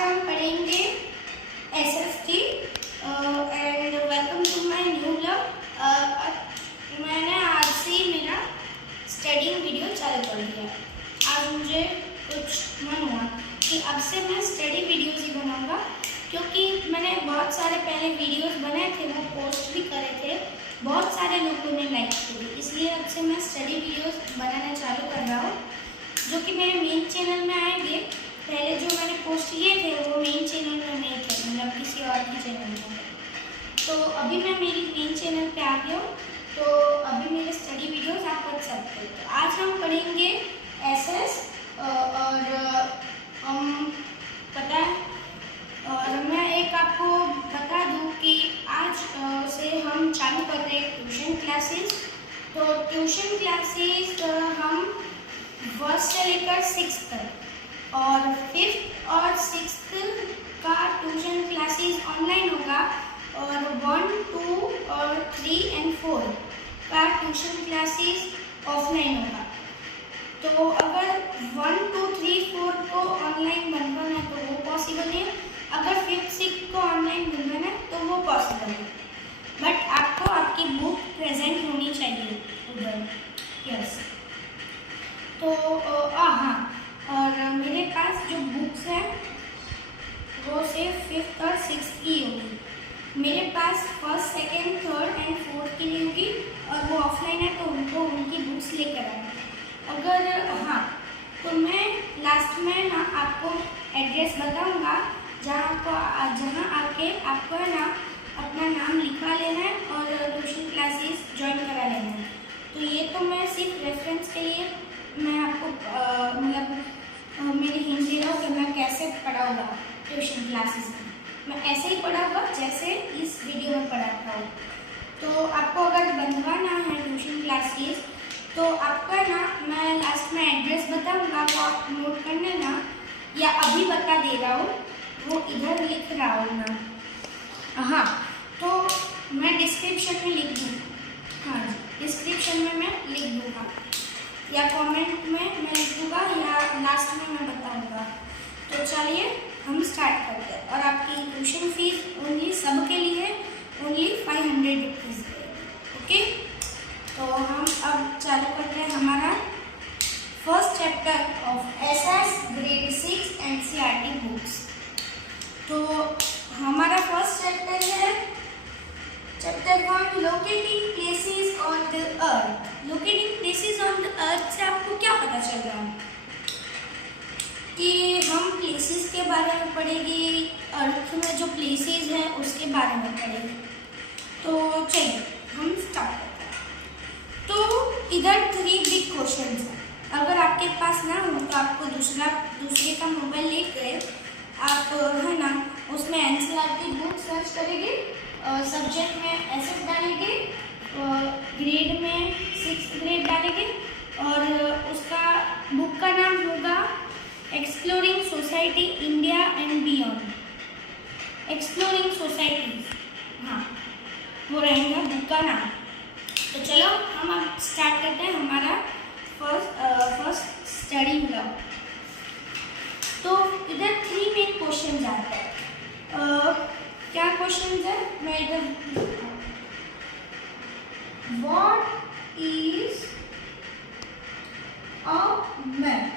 हम पढ़ेंगे SST and welcome to my new blog. मैंने आज से मेरा स्टडिंग वीडियो चालू कर दिया। आज मुझे कुछ मन हुआ कि अब से मैं स्टडी वीडियोस ही बनाऊंगा, क्योंकि मैंने बहुत सारे पहले वीडियोस बनाए थे, वो पोस्ट भी करे थे, बहुत सारे लोगों ने लाइक किए, इसलिए अब से मैं स्टडी वीडियोस बनाना चालू कर रहा हूँ, जो कि मेरे मेन चैनल में आएंगे। पहले जो मैंने पोस्ट किए थे वो मेन चैनल में नहीं थे, मतलब किसी और के चैनल में। तो अभी मैं मेरी मेन चैनल पे आ गया हूँ, तो अभी मेरे स्टडी वीडियोस आप पढ़ सकते हैं। तो आज हम पढ़ेंगे एसएस और पता है, और मैं एक आपको बता दूँ कि आज से हम चालू कर रहे हैं ट्यूशन क्लासेस। तो ट्यूशन क्लासेस हम 1st से लेकर 6th तक, और 5th और 6th का ट्यूशन क्लासेस ऑनलाइन होगा, और 1, 2 और 3 और 4 का ट्यूशन क्लासेस ऑफलाइन होगा। तो अगर 1, 2, 3, 4 को ऑनलाइन बनवाना है तो वो पॉसिबल है, अगर 5th, 6th को ऑनलाइन बनवाना है तो वो पॉसिबल है, बट आपको आपकी बुक प्रेजेंट होनी चाहिए उधर। यस, तो हाँ, और मेरे पास जो बुक्स हैं वो सिर्फ 5th और 6th की होगी। मेरे पास 1st, 2nd, 3rd और 4th के लिए होगी, और वो ऑफलाइन है तो उनको उनकी बुक्स लेकर आए। अगर हाँ, तो मैं लास्ट में ना आपको एड्रेस बताऊंगा, जहाँ आके आपको है ना अपना नाम लिखवा लेना है और ट्यूशन क्लासेस ज्वाइन करा लेना है। तो ये तो मैं सिर्फ रेफरेंस के लिए मैं आपको मेरी हिंट दे रहा हूँ कि मैं कैसे पढ़ाऊँगा ट्यूशन क्लासेस में। मैं ऐसे ही पढ़ाऊँगा जैसे इस वीडियो में पढ़ाता हूँ। तो आपको अगर बनवाना है ट्यूशन क्लासेस तो आपको है ना, मैं लास्ट में एड्रेस बताऊँगा, वो आप नोट कर लेना, या अभी बता दे रहा हूँ, वो इधर लिख रहा हूँ मैं। हाँ, तो मैं डिस्क्रिप्शन में लिख दूँ। हाँ जी, डिस्क्रिप्शन में मैं लिख दूँगा, या कमेंट में मैं लिख दूँगा, या लास्ट में मैं बताऊँगा। तो चलिए हम स्टार्ट करते हैं। और आपकी ट्यूशन फीस ओनली सबके लिए ओनली 500 रुपीज़ है। ओके, तो हम अब चालू करते हैं हमारा first chapter of SS grade 6 NCERT books. तो हमारा फर्स्ट चैप्टर है chapter 1, locating places on the earth. Locating places on the earth से आपको क्या पता चल रहा है कि हम प्लेसेस के बारे में पढ़ेंगे, अर्थ में जो प्लेसेस हैं उसके बारे में पढ़ेंगे। तो चलिए हम स्टार्ट करते हैं। तो इधर 3 बिग क्वेश्चंस हैं। अगर आपके पास ना हो तो आपको दूसरे का मोबाइल लेकर आप है ना उसमें एनसीईआरटी बुक सर्च करेंगे, सब्जेक्ट में एसएस डालेंगे, ग्रेड में 6th ग्रेड डालेंगे, और उसका बुक का नाम होगा exploring society India and beyond. Exploring society, हाँ वो रहेगा बुक का नाम। तो चलो हम अब स्टार्ट करते हैं हमारा फर्स्ट स्टडी ब्लॉग। तो इधर 3 मेन क्वेश्चन आते हैं। क्या क्वेश्चन है, मैं इधर what is a map.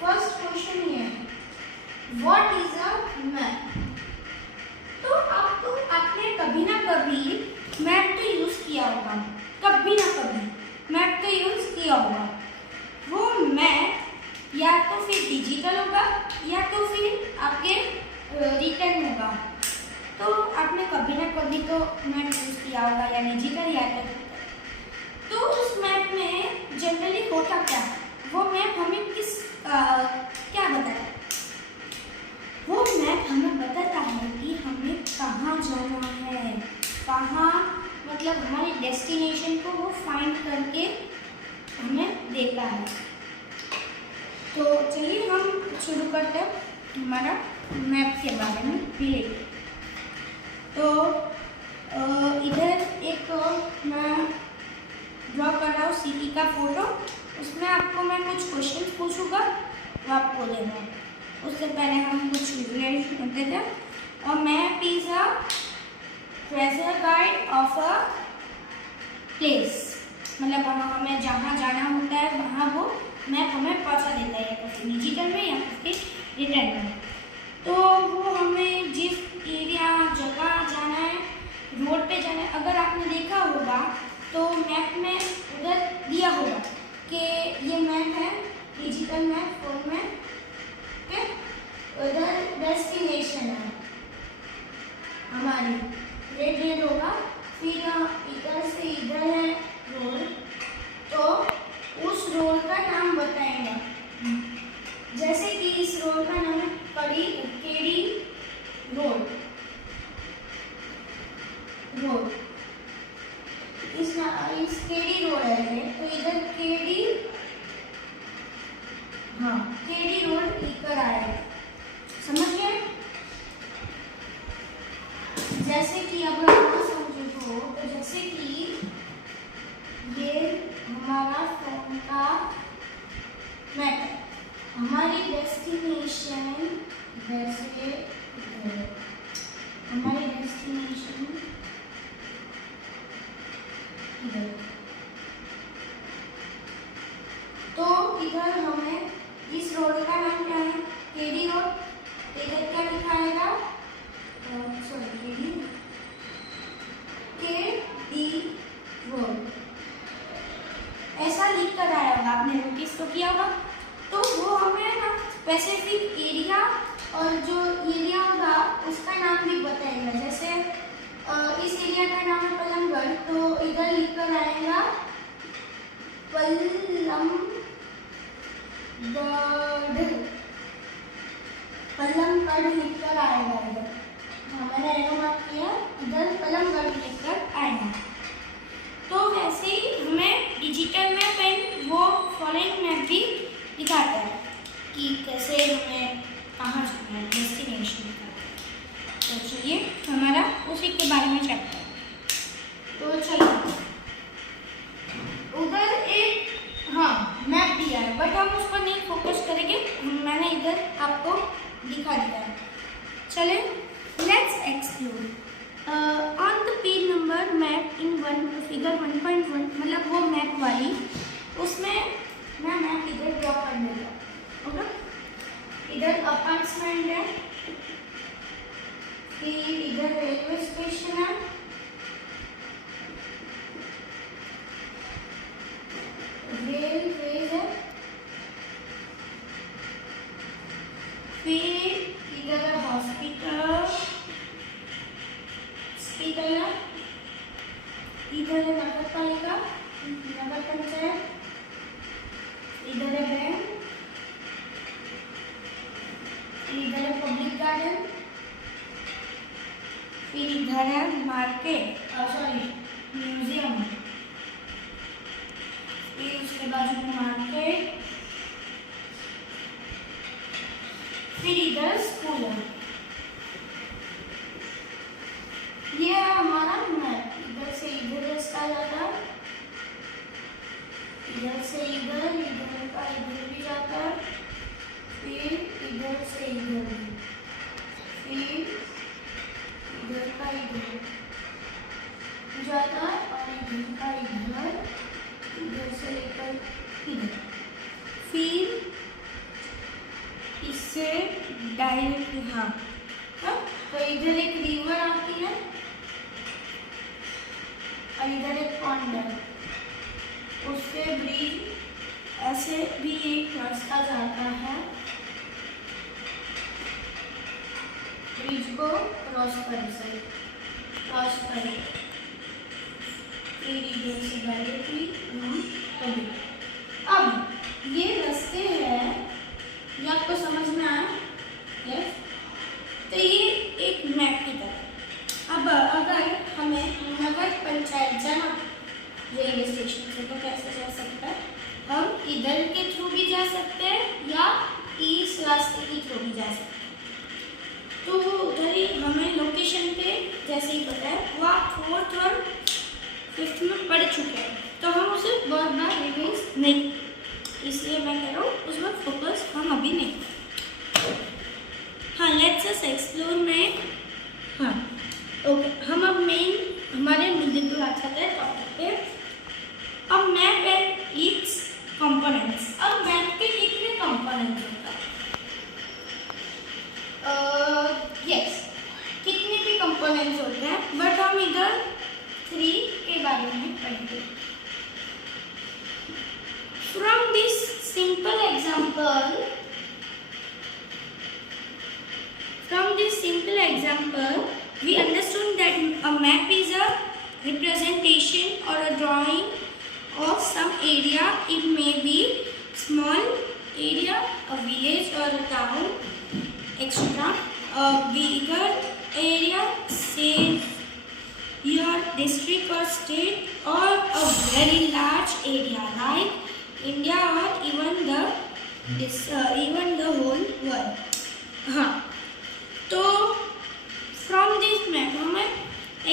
First question ये है, व्हाट इज अ मैप। तो आपने कभी ना कभी मैप तो यूज किया होगा, कभी ना कभी मैप तो यूज किया होगा। वो मैप या तो फिर डिजिटल होगा या तो फिर आपके रिटर्न होगा। तो आपने कभी ना कभी तो मैप यूज किया होगा, या डिजिटल या तो उस मैप में जनरली होता क्या, वो मैप हमें क्या बताता है, वो मैप हमें बताता है कि हमें कहाँ जाना है, कहाँ मतलब हमारे डेस्टिनेशन को वो फाइंड करके हमें देता है। तो चलिए हम शुरू करते हैं हमारा मैप के बारे में रिलेटेड। तो इधर एक मैं ड्रॉ कर रहा हूँ सिटी का फोटो, उसमें आपको मैं कुछ क्वेश्चंस पूछूंगा वो आपको देना। उससे पहले हम कुछ रिलेशन करते थे। और map is a treasure guide of a place, मतलब वहाँ हमें जहाँ जाना होता है वहाँ वो मैप हमें पहुँचा देता है, या फिर डिजिटल में या फिर रिटर्न में। तो वो हमें जिस एरिया जगह जाना है, रोड पे जाना है, अगर आपने देखा होगा तो मैप में उधर दिया होगा कि ये मैप है, डिजिटल मैप फोन में, ओके, उधर डेस्टिनेशन है हमारी, रेड होगा, फिर इधर से इधर है रोड, तो उस रोड का नाम बताएगा। जैसे कि इस रोड का नाम है केडी रोड, इस केडी रोड है, तो इधर केडी, हाँ केडी रोड लिखकर आएगा, समझ गए? जैसे कि अगर आप समझे तो जैसे कि ये हमारा फोन का मैप है, हमारी डेस्टिनेशन इधर से इधर, हमारी डेस्टिनेशन इधर, तो इधर हमें इस रोड का नाम क्या है? KD road. इधर क्या लिखाएगा? केडी रोड, ऐसा लिख कर आया होगा, आपने नोटिस तो किया होगा। तो वो हमें ना स्पेसिफिक एरिया, और जो एरिया होगा उसका नाम भी बताएगा। जैसे इस एरिया का नाम है पलंगगढ़, तो इधर लिख कर आएगा पलंगगढ़ लिख कर आएगा इधर। हाँ, मैंने एरो मार्क किया, इधर पलंगगढ़ लिख कर आएगा। तो वैसे ही हमें डिजिटल मैप एंड वो फॉलोइंग मैप भी दिखाता है कि कैसे हमें कहाँ जाना है, डेस्टिनेशन का। तो चलिए हमारा उसी के बारे में चलता है। तो चलिए, उधर एक मैप दिया है, बट हम उस पर नहीं फोकस करेंगे, मैंने इधर आपको दिखा दिया है। चले, let's explore on the page number map in figure 1.1, मतलब वो मैप वाली, उसमें मैं मैप इधर ड्रॉ कर देगा, ओके। इधर अपार्टमेंट है, फिर इधर रेलवे स्टेशन है, रेलवे है, फिर इधर है हॉस्पिटल, है, इधर है नगर पालिका, नगर पंचायत, इधर है बैंक, इधर है पब्लिक गार्डन, फिर इधर है मार्केट, सॉरी म्यूजियम, फिर उसके बाजू में मार्केट, फिर इधर स्कूल है। ये है हमारा मैप, इधर से इधर रास्ता जाता है, इधर से इधर, इधर का इधर भी जाता है, फिर इधर से इधर, फिर इधर का इधर जाता है, और इधर का इधर, इधर से लेकर इधर, फिर इससे डायरेक्ट यहाँ, तो इधर एक रिवर आती है और इधर एक पॉन्ड है, उससे ब्रिज, ऐसे भी एक रास्ता जाता है, ब्रिज को क्रॉस करें, फिर इधर से डायरेक्टली कभी। अब ये रास्ते हैं, ये आपको समझ में आया? यस। तो ये एक मैप की तरह। अब अगर हमें नगर पंचायत जाना रेलवे स्टेशन से, तो कैसे जा सकता है? हम इधर के थ्रू भी जा सकते हैं या इस रास्ते के थ्रू भी जा सकते हैं। तो उधर ही हमें लोकेशन पे जैसे ही पता है, वो आप 4th और 5th में पढ़ चुके हैं, तो हम उसे बहुत बार रिवाइज नहीं, इसलिए मैं कह रहा हूँ उस पर फोकस हम अभी नहीं example, we understood that a map is a representation or a drawing of some area. It may be small area, a village or a town, etc. A bigger area, say your district or state, or a very large area like India or even the whole world. हाँ, तो from this map हमें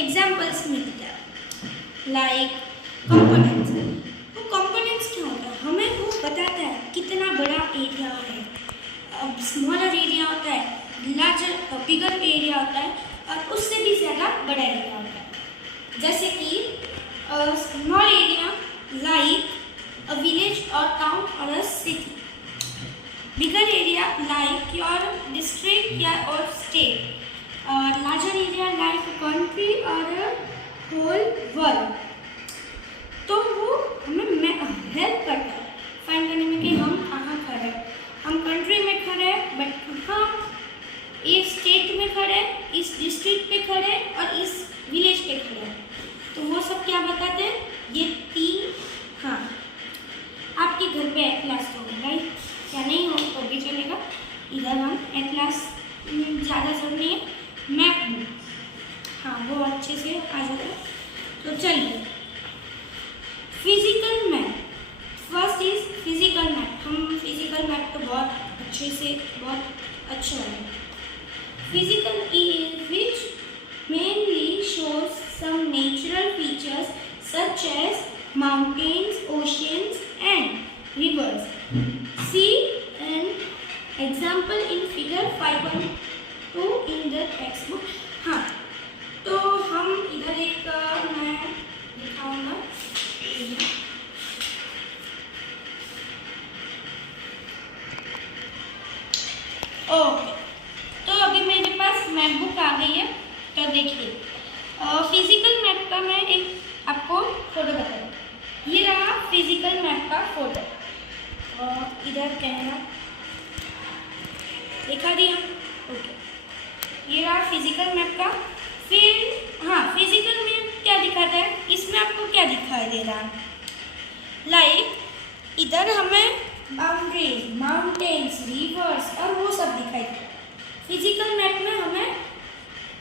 examples मिलते हैं like components. तो components क्या होता है? हमें वो बताता है कितना बड़ा एरिया है. स्मॉलर एरिया होता है, लार्जर बिगर एरिया होता है, और उससे भी ज़्यादा बड़ा एरिया होता है. जैसे कि small area like a village or town or a city. Bigger area like your district or state. Larger area like a country or a whole world. तो वो हमें हेल्प करता है फाइंड करने में कि हम कहाँ खड़े हैं. हम कंट्री में खड़े हैं, बट हाँ इस स्टेट में खड़े हैं, इस डिस्ट्रिक्ट पे खड़े हैं और इस विलेज पे खड़े हैं. तो वो सब क्या बताते हैं? ये तीन. हाँ, आपके घर पे एटलास होगा राइट, क्या नहीं हो तो भी चलेगा. इधर हम एटलास ज़्यादा जरूरी नहीं है, मैप में हाँ वो अच्छे से आ जाता है. तो चलिए physical map. First is physical map. हम फिजिकल मैप तो बहुत अच्छे से बहुत अच्छा है. Physical is which mainly shows some natural features such as mountains, oceans and rivers. See an example in figure 5.2 in the textbook. हाँ, तो हम इधर एक मैं दिखाऊंगा. ओके, तो अभी मेरे पास मैप बुक आ गई है. तो देखिए फिजिकल मैप का मैं एक आपको फोटो बताऊँ. ये रहा फिजिकल मैप का फोटो. इधर कैमरा दिखा दिया. ओके, ये रहा फिजिकल मैप का. फिर हाँ, फिजिकल मैप क्या दिखाता है? इसमें आपको क्या दिखाई दे रहा है? लाइक इधर हमें बाउंड्रीज, माउंटेन्स, रिवर्स और वो सब दिखाई देता है. फिजिकल मैप में हमें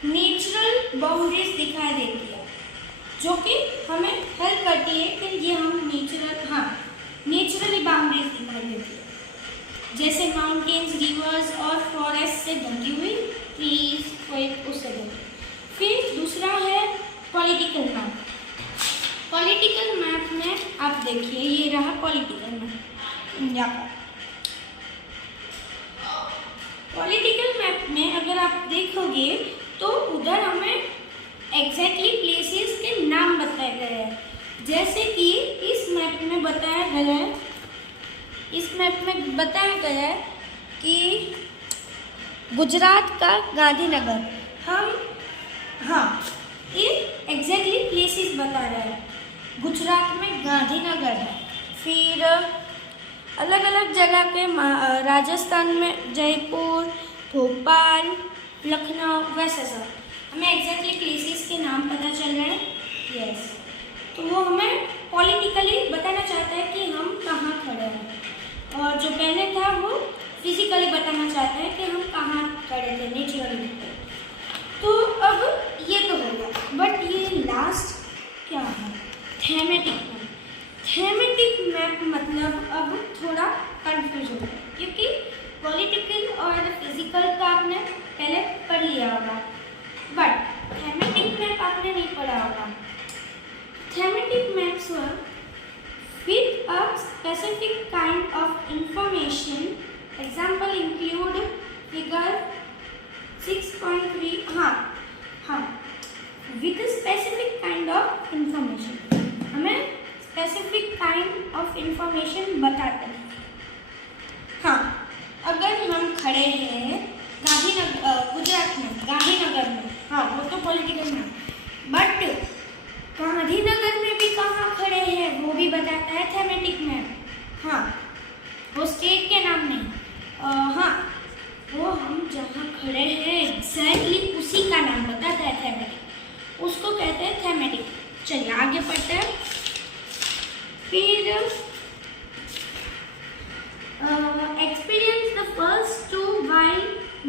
नेचुरल बाउंड्रीज दिखाई देती है, जो कि हमें हेल्प करती है कि ये हम नेचुरली बाउंड्रीज दिखाई देती है. जैसे माउंटेन्स, रिवर्स और फॉरेस्ट से ढकी हुई ट्रीज, उससे ढकी. फिर दूसरा है पॉलिटिकल मैप. पॉलिटिकल मैप में आप देखिए, ये रहा पॉलिटिकल मैप इंडिया का. पॉलिटिकल मैप में अगर आप देखोगे तो उधर हमें एग्जैक्टली प्लेसेस के नाम बताए गए हैं. जैसे कि इस मैप में बताया गया है कि गुजरात का गांधीनगर. हम ये एग्जैक्टली प्लेसेस बता रहे हैं. गुजरात में गांधीनगर है. फिर अलग अलग जगह के राजस्थान में जयपुर, भोपाल, लखनऊ, वैसे सब हमें एग्जैक्टली प्लेसेस के नाम पता चल रहे हैं. यस, तो वो हमें पॉलिटिकली बताना चाहता है कि हम कहाँ खड़े हैं. और जो पहले था वो फिजिकली बताना चाहता है कि हम कहाँ खड़े थे नेचुरली. तो अब ये तो हो गया, बट ये लास्ट क्या है? Thematic map. थीमेटिक मैप मतलब अब थोड़ा कंफ्यूज हो गया, क्योंकि पॉलिटिकल और फिजिकल का आपने पहले पढ़ लिया होगा, बट थीमेटिक मैप आपने नहीं पढ़ा होगा. Thematic maps were with a specific kind of information. Example include figure 6.3. हाँ, with a specific kind of information. हमें specific kind of information बताते हैं. हाँ, अगर हम खड़े हैं गुजरात में, गांधीनगर में, हाँ वो तो पॉलिटिकल में, बट गांधीनगर में भी कहाँ खड़े हैं वो भी बताता है थीमेटिक मैप. हाँ, वो स्टेट के नाम नहीं. हाँ, वो हम जहाँ खड़े हैं एग्जैक्टली उसी का नाम बताता है थैमेटिक, उसको कहते हैं थैमेटिक। चलिए आगे पढ़ते हैं। फिर experience the first two while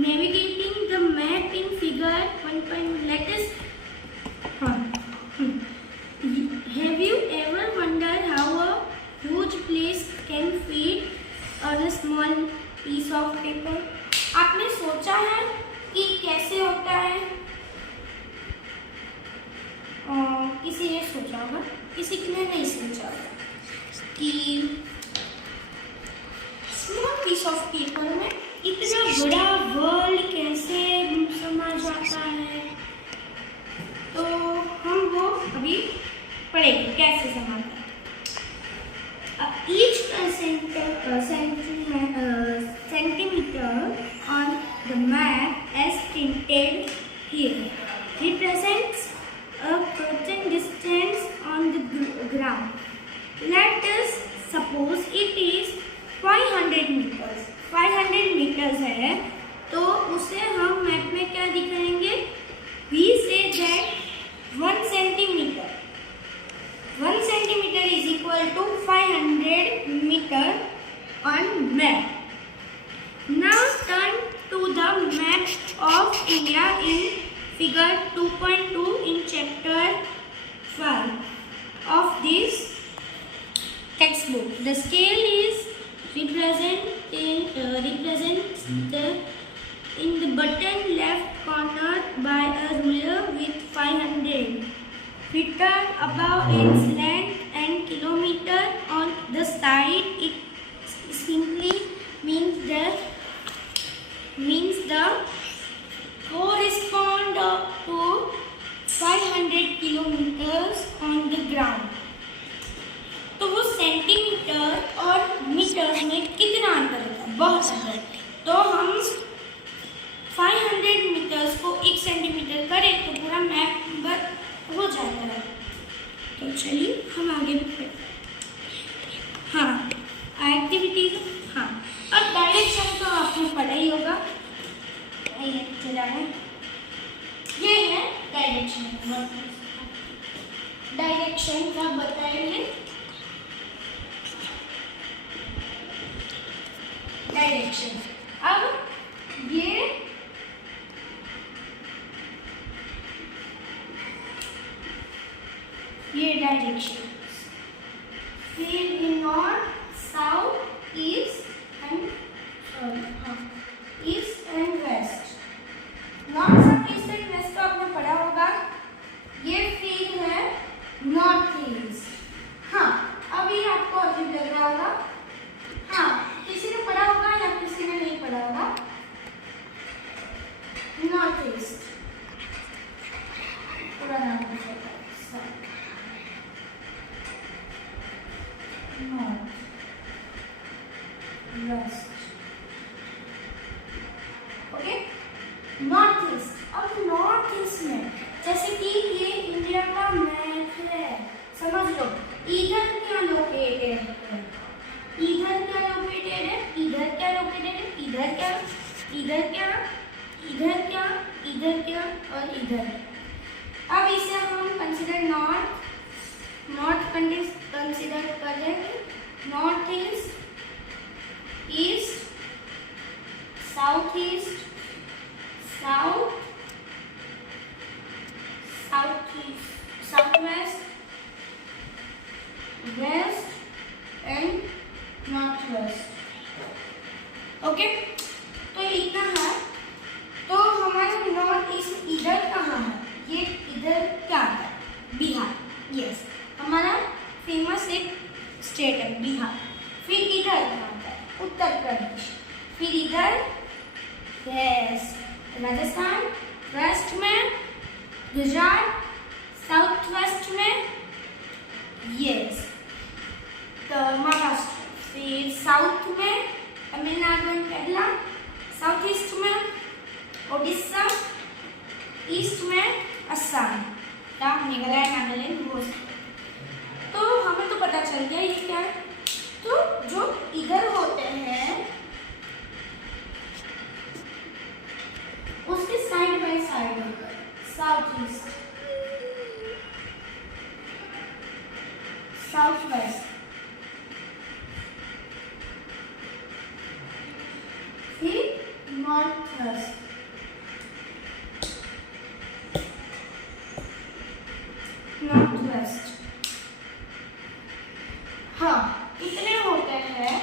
navigating the map in figure 1. Let us have you ever wondered how a huge place can fit on a small piece of paper? आपने सोचा है कि कैसे होता है? किसी ने सोचा होगा, किसी ने नहीं सोचा होगा कि स्मॉल पीस ऑफ पेपर में इतना बड़ा वर्ल्ड कैसे समा जाता है। तो हम वो अभी पढ़ेंगे कैसे समाता है। Each centimeter on the map as printed here represents a certain distance on the ground. Let us suppose it is 500 meters. 500 meters है, तो उसे हम मैप में क्या दिखाएंगे? We say that 1 centimeter. 1 centimeter is equal to 500 meter on map. Now turn to the map of India in figure 2.2 in chapter 5 of this textbook. The scale is represents in the bottom left corner by a ruler with 500 meter above its length and kilometer on the side. It simply means the correspond to 500 kilometers on the ground. तो वो centimetre और metre में कितना अंतर होता है? बहुत अंतर। तो हम 500 मीटर्स को 1 सेंटीमीटर करें तो पूरा मैप नंबर हो जाता है। तो चलिए हम आगे भी पढ़ते हैं। हाँ, एक्टिविटीज। हाँ, और डायरेक्शन तो आपने पढ़ा ही होगा। ये चला है, ये है डायरेक्शन। डायरेक्शन का बताएंगे। डायरेक्शन, अब ये डायरेक्शन, फिर north, south, east and west. North, south, east and west तो आपने पढ़ा होगा। ये फिर है नॉर्थ ईस्ट। हाँ, अभी आपको अजीब लग रहा होगा। हाँ, किसी ने पढ़ा होगा या किसी ने नहीं पढ़ा होगा। नॉर्थ ईस्ट पूरा नाम है, north, west. Okay, north east. अब नॉर्थ ईस्ट में जैसे कि ये इंडिया का मैप है, समझ लो। इधर क्या लोकेटेड है, इधर क्या लोकेटेड है, इधर क्या लोकेटेड है, इधर क्या, इधर क्या, इधर क्या, इधर क्या और इधर। अब इसे हम कंसीडर नॉर्थ कंसीडर करेंगे। North east, east, south east, south, south east, south west, west and north west. Okay, तो इतना है। तो हमारा नॉर्थ ईस्ट इधर कहाँ है? ये इधर क्या आता है? बिहार। यस, हमारा फेमस एक स्टेट है बिहार। फिर इधर क्या आता है? उत्तर प्रदेश। फिर इधर यस राजस्थान, वेस्ट में गुजरात, साउथ वेस्ट में यस तो महाराष्ट्र। फिर साउथ में Tamil Nadu and Kerala, south east में ओडिशा, ईस्ट में असम, मेघालय, नागालैंड, वो। तो हमें तो पता चल गया ये क्या है। तो जो इधर होते हैं उसके side by side south east, south waste, फिर नॉर्थ वेस्ट, नॉर्थ वेस्ट। हाँ, इतने होते हैं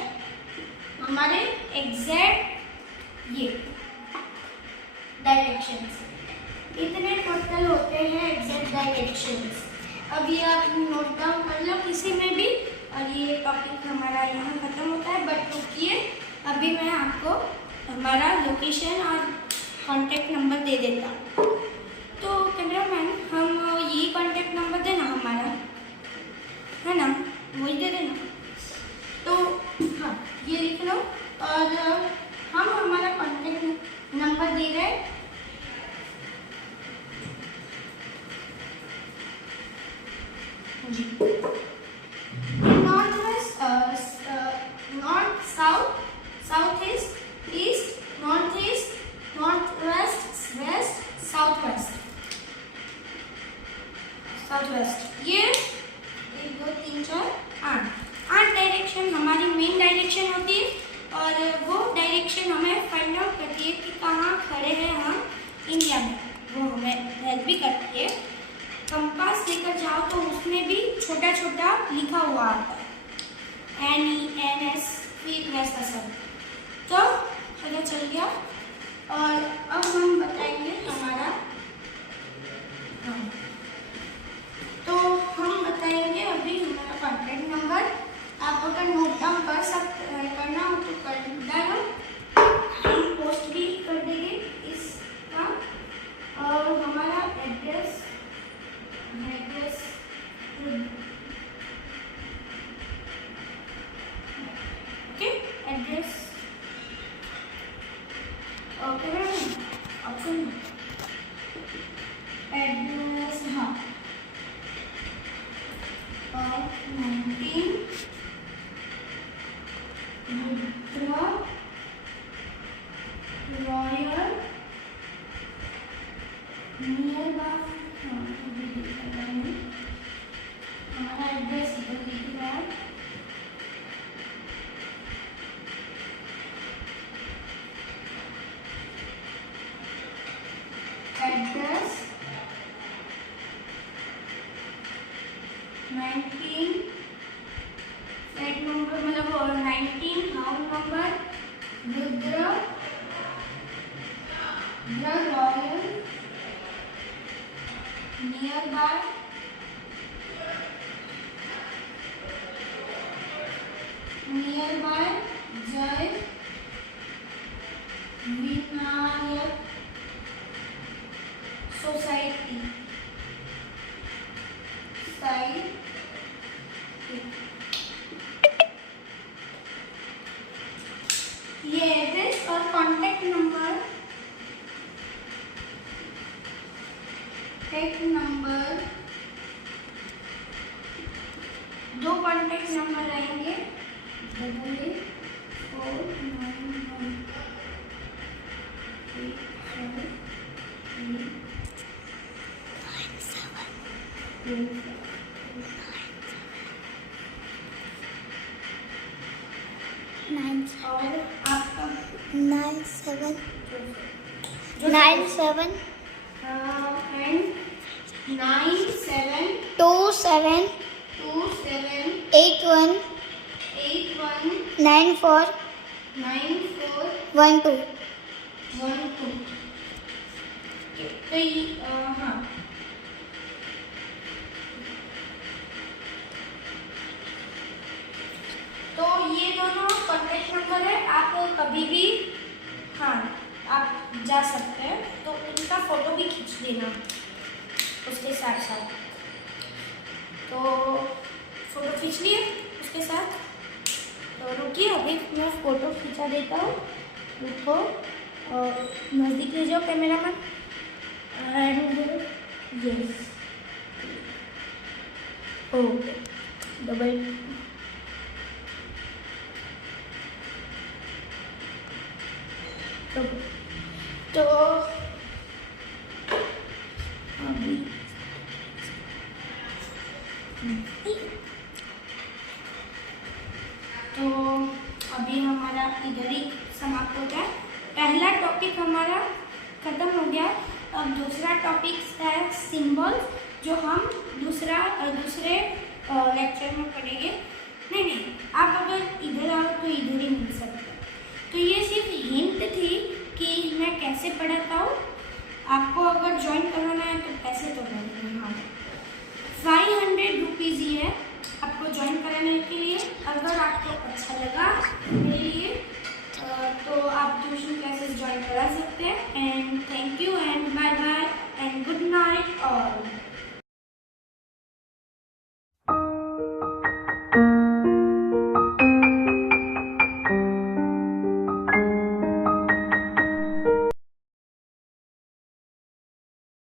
हमारे एग्जैक्ट ये डायरेक्शंस, इतने टोटल होते हैं एग्जैक्ट डायरेक्शंस। अब ये आप नोट डाउन कर लो किसी में भी, और ये टॉपिक हमारा यहाँ खत्म होता है। बट रुकिए, अभी मैं आपको हमारा लोकेशन और कॉन्टेक्ट नंबर दे देता हूँ। तो कैमरामैन, हम ये कॉन्टेक्ट नंबर देना हमारा, है ना, वही दे देना। तो हाँ, ये लिख लो, और हम हमारा कॉन्टेक्ट नंबर दे रहे हैं। जी, north west, north south, south east, east, north east, north west, west, south west, south west. ये 1 2 3 4 8 डायरेक्शन हमारी मेन डायरेक्शन होती है, और वो डायरेक्शन हमें फाइंड आउट करती है कि कहाँ खड़े हैं हम इंडिया में, वो हमें हेल्प भी करती है। कंपास लेकर जाओ तो उसमें भी छोटा छोटा लिखा हुआ आता है, NENS, फिर वैसा सब, तो पता चल गया। और अब हम बताएंगे हमारा, हाँ, तो हम बताएंगे अभी हमारा कॉन्टैक्ट नंबर। आप अगर नोट डाउन कर सकते करना हो तो कर डालो, हम पोस्ट भी कर देंगे इसका। और हमारा address, okay, address, okay option address, हाँ, 19 रॉयल नियर बाय, हमारा एड्रेस इधर लिख रहा है। एड्रेस 19 फ्लैट नंबर, मतलब 19 house number, Rudra royal near by जय विनायक सोसाइटी, ये एड्रेस और कॉन्टैक्ट नंबर, दो कॉन्टैक्ट नंबर रहेंगे, 9412 तो हाँ, तो ये दोनों कॉन्टैक्ट नंबर है। आप कभी भी, हाँ, आप जा सकते हैं, तो उनका फोटो भी खींच देना उसके साथ साथ। तो फोटो खींच लिए उसके साथ, तो रुकिए, अभी मैं फोटो खींचा देता हूँ। रुको, और नज़दीक ले जाओ कैमरामैन, यस, ओके, डबल, तो हमारा ख़त्म हो गया। अब दूसरा टॉपिक है सिंबल्स, जो हम दूसरे लेक्चर में पढ़ेंगे। नहीं, आप अगर इधर आओ